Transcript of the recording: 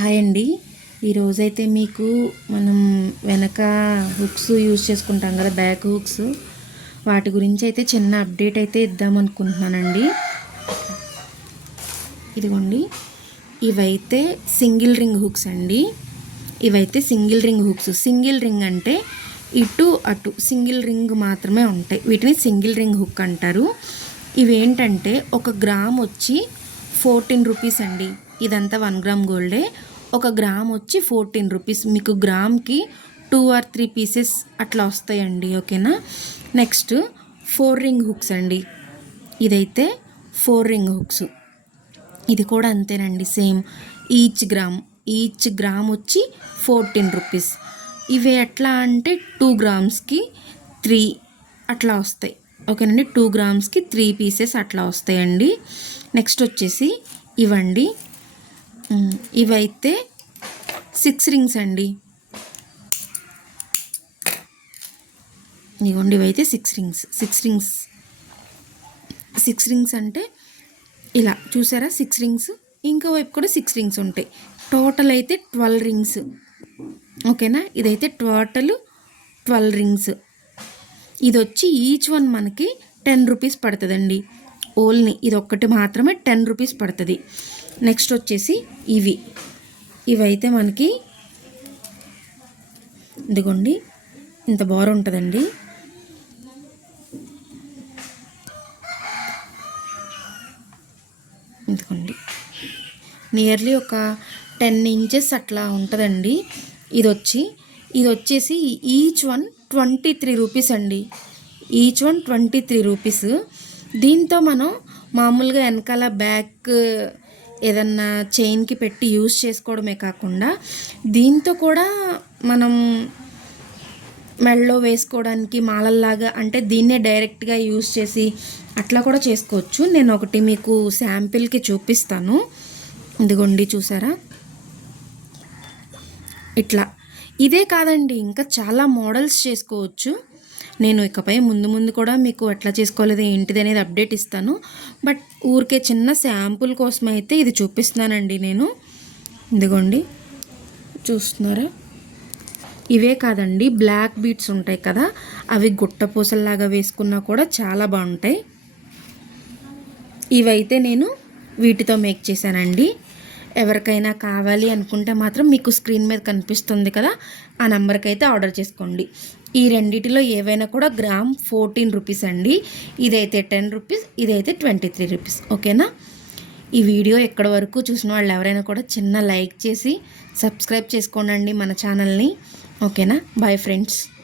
Hi అండి. ఈరోజైతే మీకు మనం వెనక హుక్స్ యూజ్ చేసుకుంటాం కదా బ్యాక్ హుక్స్. వాటి గురించి అయితే చిన్న అప్డేట్ అయితే ఇద్దాం అనుకుంటున్నానండి. ఇదిగోండి. ఇవైతే సింగిల్ రింగ్ హుక్స్ అండి. ఇవైతే single ring hooks. Single ring అంటే ఇటు అటు సింగిల్ రింగ్ మాత్రమే ఉంటాయి. వీటిని సింగిల్ రింగ్ హుక్ అంటారు. ఇవేంటంటే ఒక గ్రామ్ వచ్చి ఫోర్టీన్ రూపీస్ అండి. ఇదంతా వన్ గ్రామ్ గోల్డే. ఒక గ్రామ్ వచ్చి ఫోర్టీన్ రూపీస్. మీకు గ్రామ్కి టూ ఆర్ త్రీ పీసెస్ అట్లా వస్తాయండి ఓకేనా? నెక్స్ట్ ఫోర్ రింగ్ హుక్స్ అండి. ఇదైతే ఫోర్ రింగ్ హుక్స్. ఇది కూడా అంతేనండి same. Each gram each gram వచ్చి ఫోర్టీన్ రూపీస్. ఇవి ఎట్లా అంటే టూ గ్రామ్స్కి త్రీ అట్లా వస్తాయి ఓకేనండి? టూ గ్రామ్స్కి త్రీ పీసెస్ అట్లా వస్తాయండి. నెక్స్ట్ వచ్చేసి ఇవండి ఇవైతే సిక్స్ రింగ్స్ అండి. ఇదిగోండి ఇవైతే six rings. Six rings. Six rings అంటే ఇలా చూసారా? Six rings. ఇంకో వైపు కూడా సిక్స్ రింగ్స్ ఉంటాయి. టోటల్ అయితే ట్వెల్వ్ రింగ్స్. ఓకేనా? ఇదైతే టోటల్ ట్వెల్వ్ రింగ్స్. ఇది వచ్చి ఈచ్ వన్ మనకి టెన్ రూపీస్ పడుతుందండి. ఓన్లీ ఇది ఒక్కటి మాత్రమే టెన్ రూపీస్ పడుతుంది. నెక్స్ట్ వచ్చేసి ఇవి. ఇవైతే మనకి ఇదిగోండి ఇంత బాగుంటుందండి ఉంటుందండి. ఇదిగోండి. నియర్లీ ఒక టెన్ ఇంచెస్ అట్లా ఉంటుందండి. ఇది వచ్చి ఇది వచ్చేసి each one twenty three rupees అండి. Each one twenty three rupees. దీంతో మనం మామూలుగా వెనకాల బ్యాక్ ఏదన్నా చైన్కి పెట్టి యూస్ చేసుకోవడమే కాకుండా దీంతో కూడా మనం మెడలో వేసుకోవడానికి మాలల్లాగా అంటే దీన్నే డైరెక్ట్గా యూస్ చేసి అట్లా కూడా చేసుకోవచ్చు. నేను ఒకటి మీకు శాంపిల్కి చూపిస్తాను. ఇదిగోండి చూసారా? ఇట్లా. ఇదే కాదండి ఇంకా చాలా మోడల్స్ చేసుకోవచ్చు. నేను ఇకపై ముందు ముందు కూడా మీకు ఎట్లా చేసుకోలేదు ఏంటిది అనేది అప్డేట్ ఇస్తాను. బట్ ఊరికే చిన్న శాంపుల్ కోసం అయితే ఇది చూపిస్తున్నానండి నేను. ఇదిగోండి. చూస్తున్నారా? ఇవే కాదండి బ్లాక్ బీట్స్ ఉంటాయి కదా అవి గుట్టపూసల్లాగా వేసుకున్నా కూడా చాలా బాగుంటాయి. ఇవైతే నేను వీటితో మేక్ చేశానండి. ఎవరికైనా కావాలి అనుకుంటే మాత్రం మీకు స్క్రీన్ మీద కనిపిస్తుంది కదా ఆ నెంబర్కి అయితే ఆర్డర్ చేసుకోండి. ఈ రెండిటిలో ఏవైనా కూడా గ్రామ్ ఫోర్టీన్ రూపీస్ అండి. ఇదైతే టెన్ రూపీస్ ఇదైతే ట్వంటీ త్రీ రూపీస్. ఓకేనా? ఈ వీడియో ఎక్కడ వరకు చూసిన వాళ్ళు ఎవరైనా కూడా చిన్న లైక్ చేసి సబ్స్క్రైబ్ చేసుకోండి మన ఛానల్ని. ఓకేనా? Bye friends.